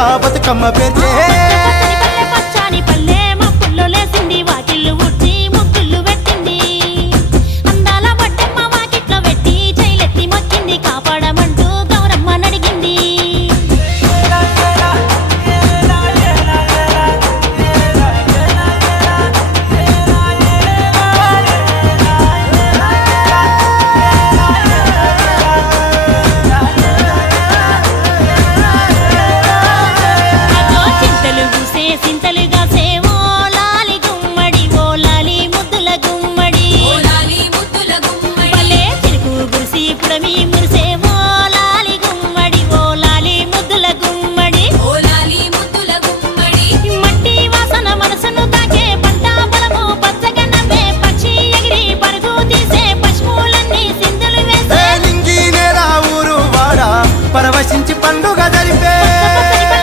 రా బతుకమ్మ పేర్చే పచ్చని పల్లె మప్పుల్లో లేసింది వాకిళ్ళు ఊడ్చి ముగ్గుళ్ళు పెట్టింది అందాల బొడ్డమ్మ వాకిట్లో పెట్టి చైలెత్తి మొక్కింది కాపాడమంటూ గౌరమ్మ నడిగింది చింతలు